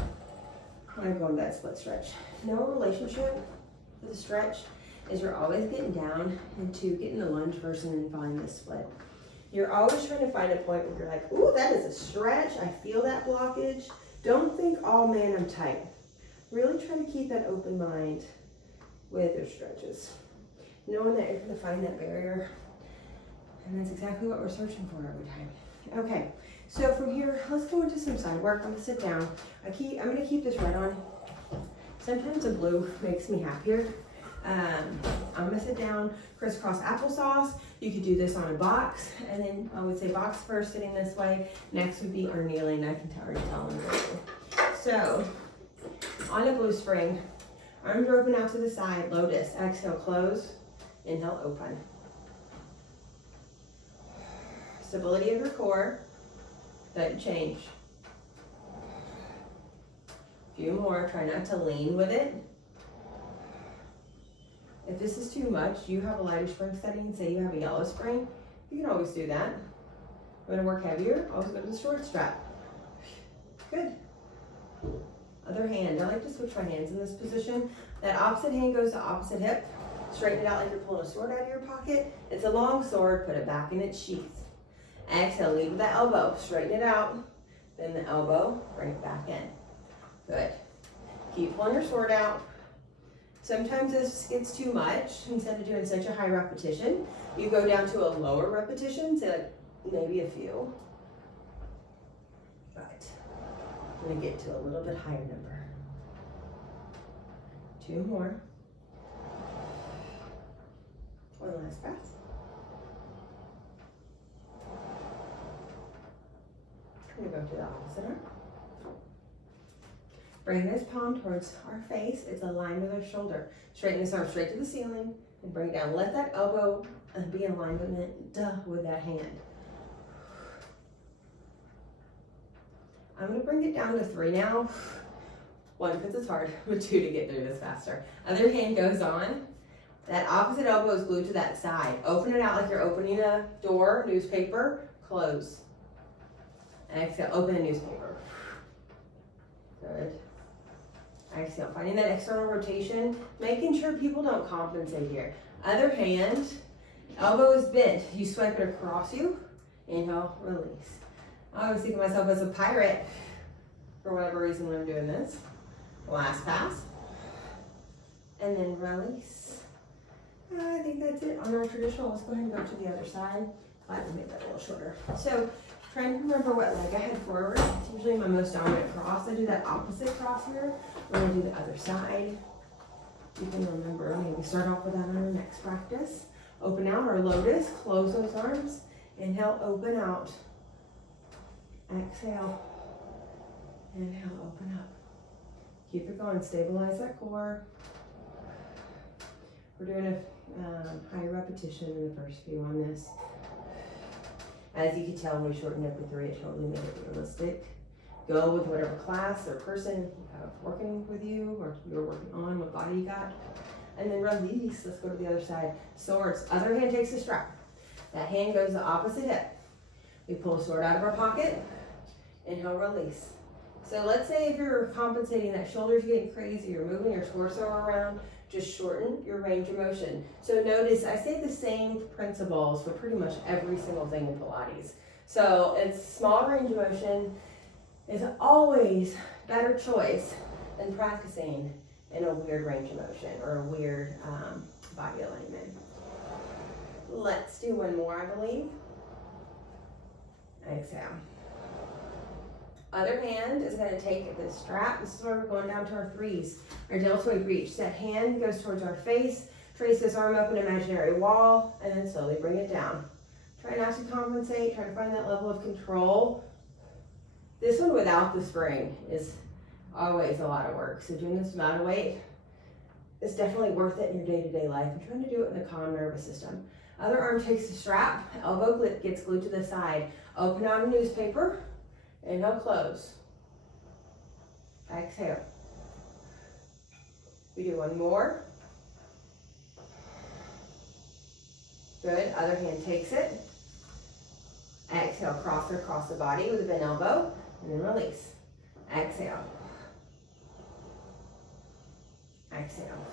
I'm going to that split stretch. No relationship with the stretch is you're always getting down into getting the lunge first and then find the split. You're always trying to find a point where you're like, ooh, that is a stretch. I feel that blockage. Don't think, oh man, I'm tight. Really try to keep that open mind with your stretches. Knowing that you're going to find that barrier. And that's exactly what we're searching for every time. Okay, so from here, let's go into some side work. I'm gonna sit down. I'm gonna keep this red on. Sometimes the blue makes me happier. I'm gonna sit down, crisscross applesauce. You could do this on a box, and then I would say box first, sitting this way. Next would be our kneeling. I can already tell them. So, on a blue spring, arms are open out to the side, lotus. Exhale, close. Inhale, open. Stability of your core. Doesn't change. A few more. Try not to lean with it. If this is too much, you have a lighter spring setting, say you have a yellow spring, you can always do that. You want to work heavier? Always go to the short strap. Good. Other hand. I like to switch my hands in this position. That opposite hand goes to opposite hip. Straighten it out like you're pulling a sword out of your pocket. It's a long sword. Put it back in its sheath. Exhale, lead with the elbow. Straighten it out. Then the elbow, bring it back in. Good. Keep pulling your sword out. Sometimes this gets too much. Instead of doing such a high repetition, you go down to a lower repetition, say like maybe a few. But I'm gonna get to a little bit higher number. 2 more. One last pass. I'm gonna go to the opposite arm. Bring this palm towards our face. It's aligned with our shoulder. Straighten this arm straight to the ceiling and bring it down. Let that elbow be in alignment with that hand. I'm gonna bring it down to 3 now. 1, because it's hard, but 2 to get through this faster. Other hand goes on. That opposite elbow is glued to that side. Open it out like you're opening a door, newspaper, close. Exhale, open a newspaper. Good. Exhale, finding that external rotation, making sure people don't compensate here. Other hand, elbow is bent. You swipe it across you. Inhale, release. I always think of myself as a pirate for whatever reason when I'm doing this. Last pass. And then release. I think that's it on our traditional. Let's go ahead and go to the other side. Glad we made that a little shorter. So, trying to remember what leg I had forward. It's usually my most dominant cross. I do that opposite cross here. We're going to do the other side. You can remember, maybe start off with that on our next practice. Open out our lotus. Close those arms. Inhale, open out. Exhale. Inhale, open up. Keep it going. Stabilize that core. We're doing a high repetition in the first few on this. As you can tell, when we shortened up to 3, it totally made it realistic. Go with whatever class or person you have working with you or you're working on, what body you got. And then release. Let's go to the other side. Swords. Other hand takes the strap. That hand goes the opposite hip. We pull a sword out of our pocket. Inhale, release. So let's say if you're compensating, that shoulder's getting crazy, you're moving your torso around, just shorten your range of motion. So notice I say the same principles for pretty much every single thing in Pilates. So it's small range of motion is always better choice than practicing in a weird range of motion or a weird body alignment. Let's do one more, I believe. Exhale. Other hand is going to take this strap. This is where we're going down to our 3s, our deltoid reach. That hand goes towards our face. Trace this arm up an imaginary wall, and then slowly bring it down. Try not to compensate. Try to find that level of control. This one without the spring is always a lot of work. So doing this without a weight is definitely worth it in your day-to-day life. I'm trying to do it in the calm nervous system. Other arm takes the strap. Elbow gets glued to the side. Open out a newspaper. Inhale, close. Exhale. We do one more. Good. Other hand takes it. Exhale, cross or cross the body with a bent elbow, and then release. Exhale. Exhale.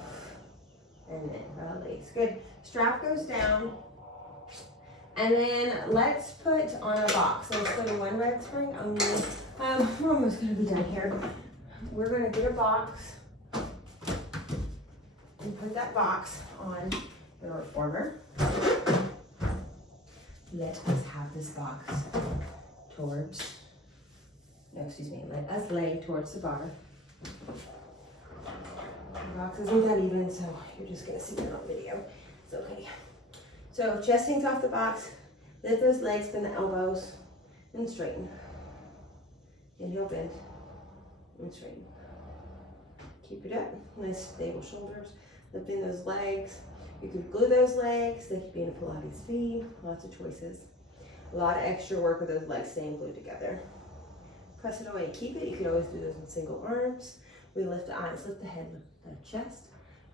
And then release. Good. Strap goes down. And then let's put on a box. So let's put in 1 red spring only. We're almost going to be done here. We're going to get a box and put that box on the reformer. let us have this box towards, no, excuse me, let us lay towards the bar. The box isn't that even, so you're just gonna see it on video. It's okay. So chest hangs off the box, lift those legs, bend the elbows, and straighten. Inhale, bend, and straighten. Keep it up, nice stable shoulders, lifting those legs. You could glue those legs, they could be in a Pilates V, lots of choices. A lot of extra work with those legs staying glued together. Press it away and keep it. You could always do those in single arms. We lift the eyes, lift the head, lift the chest,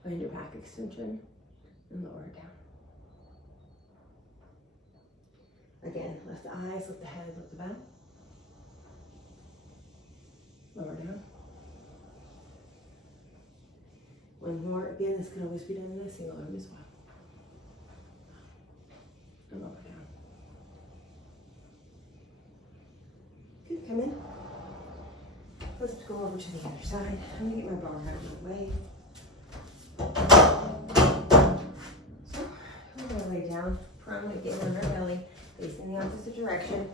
find your back extension, and lower it down. Again, lift the eyes, lift the head, lift the back. Lower down. One more. Again, this can always be done in a single arm as well. And lower down. Good, come in. Let's go over to the other side. I'm gonna get my bar out of the way. So, I'm gonna lay down, prone, get on our belly, facing the opposite direction.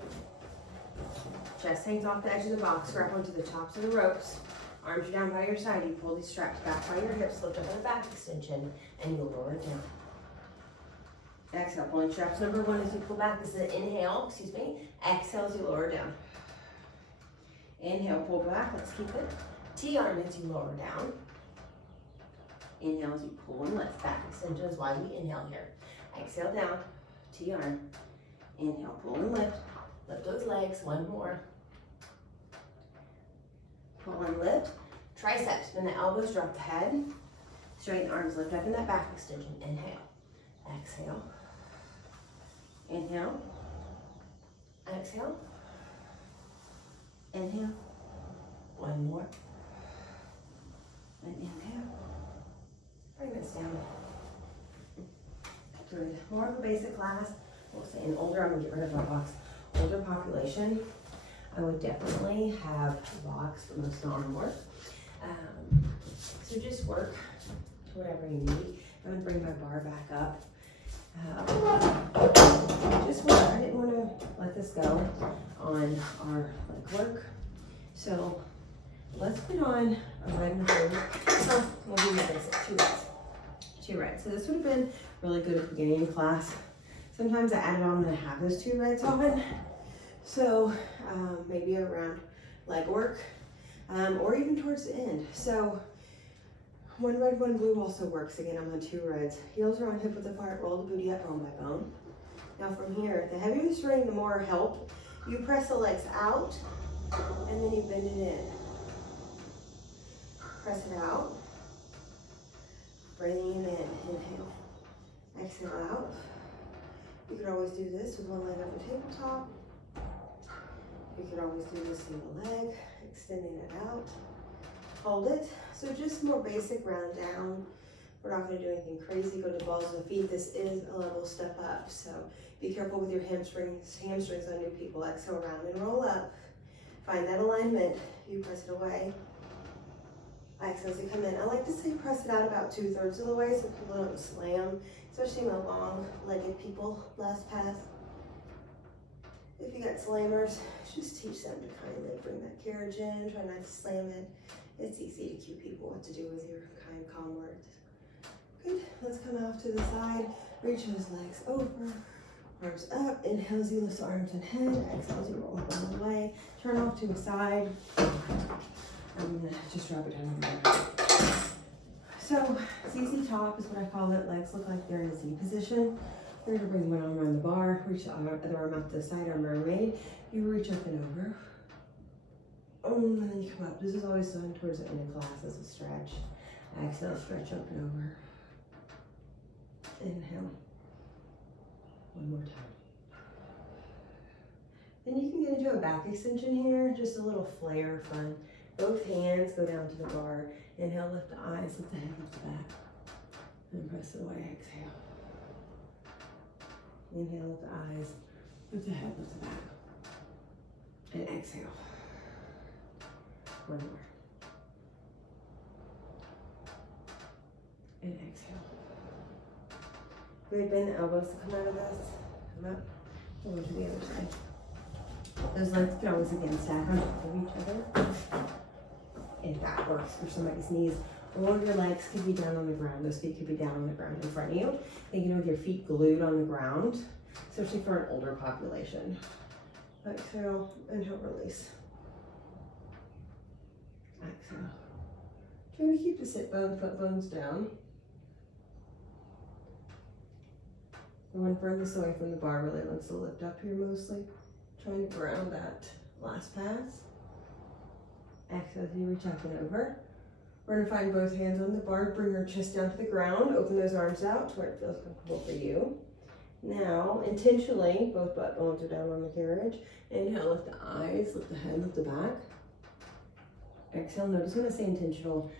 Chest hangs off the edge of the box, grab onto the tops of the ropes. Arms are down by your side, you pull these straps back by your hips, lift up on the back extension, and you'll lower it down. Exhale, pulling straps. Number one as you pull back, this is an inhale, excuse me. Exhale as you lower down. Inhale, pull back, let's keep it. T-arm as you lower down. Inhale as you pull and lift, back extension is why we inhale here. Exhale down, T-arm. Inhale, pull and lift. Lift those legs, one more. Pull and lift. Triceps, bend the elbows, drop the head. Straighten arms, lift up in that back extension. Inhale. Exhale. Inhale. Exhale. Inhale. One more. And inhale. Bring this down. Good. More of a basic class. We'll say an older, I'm gonna get rid of our box. Older population, I would definitely have a box for most arm work. So just work to whatever you need. I'm gonna bring my bar back up. Just work. I didn't want to let this go on our leg work. So let's put on a red and blue. Oh, we'll do the basic, two reds. So this would have been really good at the beginning of class. Sometimes I added on when I have those two reds on. So maybe around leg work or even towards the end. So one red, one blue also works. Again, I'm on two reds. Heels are on hip width apart, roll the booty up bone by bone. Now from here, the heavier the string, the more help. You press the legs out and then you bend it in. Press it out. Breathing in, inhale. Exhale out. You could always do this with one leg on the tabletop. You could always do this single leg, extending it out. Hold it. So just more basic round down. We're not going to do anything crazy. Go to balls of the feet. This is a level step up. So be careful with your hamstrings on new people. Exhale, round and roll up. Find that alignment. You press it away. Exhale as you come in. I like to say press it out about 2/3 of the way so people don't slam, especially my long-legged people last pass. If you got slammers, just teach them to kindly bring that carriage in. Try not to slam it. It's easy to cue people what to do with your kind, calm words. Good. Let's come off to the side. Reach those legs over. Arms up. Inhale as you lift the arms and head. Exhale as you roll them away. Turn off to the side. I'm going to just drop it down over there. So, ZZ top is what I call it. Legs look like they're in a Z position. We're going to bring one arm around the bar, reach the other arm out to the side, our mermaid. You reach up and over. And then you come up. This is always done towards the end of class as a stretch. Exhale, stretch up and over. Inhale. One more time. Then you can get into a back extension here, just a little flare fun. Both hands go down to the bar. Inhale, lift the eyes, lift the head, lift the back. And press it away, exhale. Inhale, lift the eyes, lift the head, lift the back. And exhale. One more. And exhale. Good, bend the elbows to come out of this. Come up. Over to the other side. Those legs can always again stack on top of each other. If that works for somebody's knees. Or your legs could be down on the ground. Those feet could be down on the ground in front of you. Thinking with your feet glued on the ground, especially for an older population. Exhale, inhale, release. Exhale. Trying to keep the sit bone, foot bones down. The one furthest away from the bar really wants to lift up here mostly. Trying to ground that last pass. Exhale as you reach up and over. We're going to find both hands on the bar, bring your chest down to the ground, open those arms out to where it feels comfortable for you. Now, intentionally, both butt bones are down on the carriage. Inhale, lift the eyes, lift the head, lift the back. Exhale, notice when I say intentional,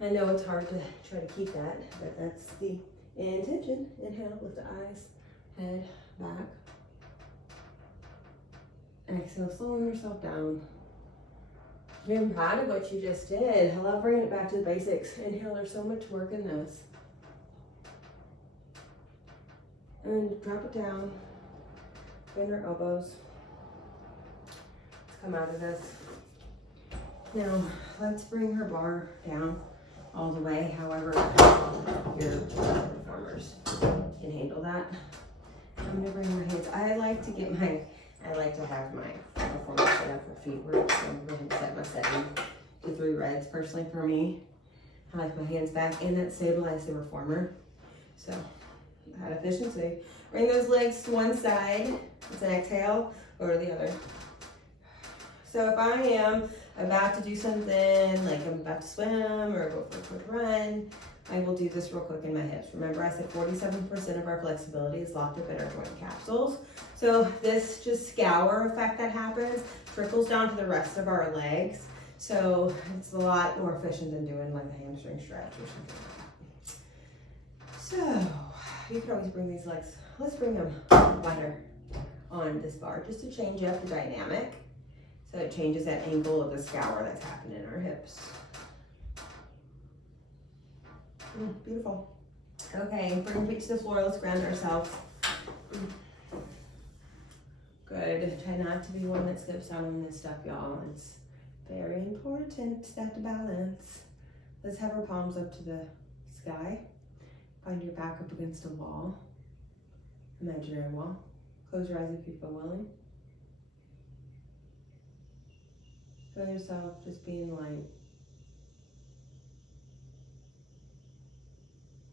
I know it's hard to try to keep that, but that's the intention. Inhale, lift the eyes, head, back. Exhale, slowing yourself down. You're proud of what you just did. I love bringing it back to the basics. Inhale, there's so much work in this. And then drop it down. Bend your elbows. Let's come out of this. Now, let's bring her bar down all the way. However, your performers can handle that. I'm gonna bring my hands. I like to have my performers set up for feet work. So I'm going to set my 7 to 3 reds personally for me. I like my hands back and that stabilize the reformer. So that efficiency. Bring those legs to one side. It's an exhale, over the other. So if I am about to do something, like I'm about to swim or go for a quick run, I will do this real quick in my hips. Remember I said 47% of our flexibility is locked up in our joint capsules. So this just scour effect that happens trickles down to the rest of our legs. So it's a lot more efficient than doing like a hamstring stretch or something like that. So you can always bring these legs, let's bring them wider on this bar just to change up the dynamic. So it changes that angle of the scour that's happening in our hips. Beautiful. Okay, bring feet to the floor. Let's ground ourselves. Good. Try not to be one that skips out on this stuff, y'all. It's very important to have to balance. Let's have our palms up to the sky. Find your back up against a wall. Imaginary wall. Close your eyes if you feel willing. Feel yourself just being light.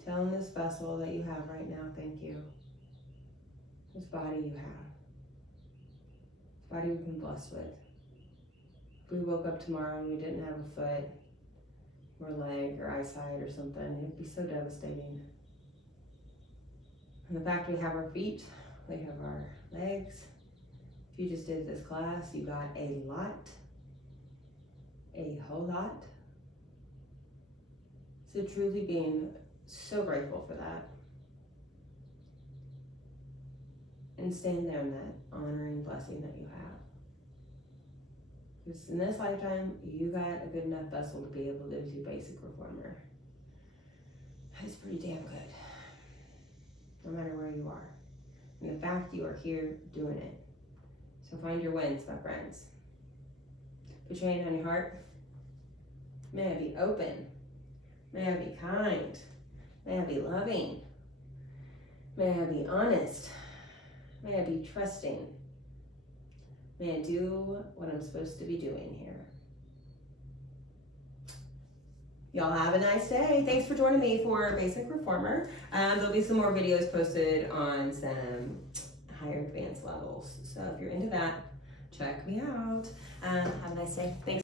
Telling this vessel that you have right now, thank you. This body you have. This body we've been blessed with. If we woke up tomorrow and we didn't have a foot or leg or eyesight or something, it'd be so devastating. And the fact we have our feet, we have our legs. If you just did this class, you got a lot, a whole lot. So truly being so grateful for that. And stand there in that honoring blessing that you have. Because in this lifetime, you got a good enough vessel to be able to do basic reformer. That's pretty damn good. No matter where you are. And the fact you are here doing it. So find your wins, my friends. Put your hand on your heart. May I be open. May I be kind. May I be loving. May I be honest. May I be trusting. May I do what I'm supposed to be doing here. Y'all have a nice day. Thanks for joining me for Basic Reformer. There'll be some more videos posted on some higher advanced levels. So if you're into that, check me out. Have a nice day. Thanks.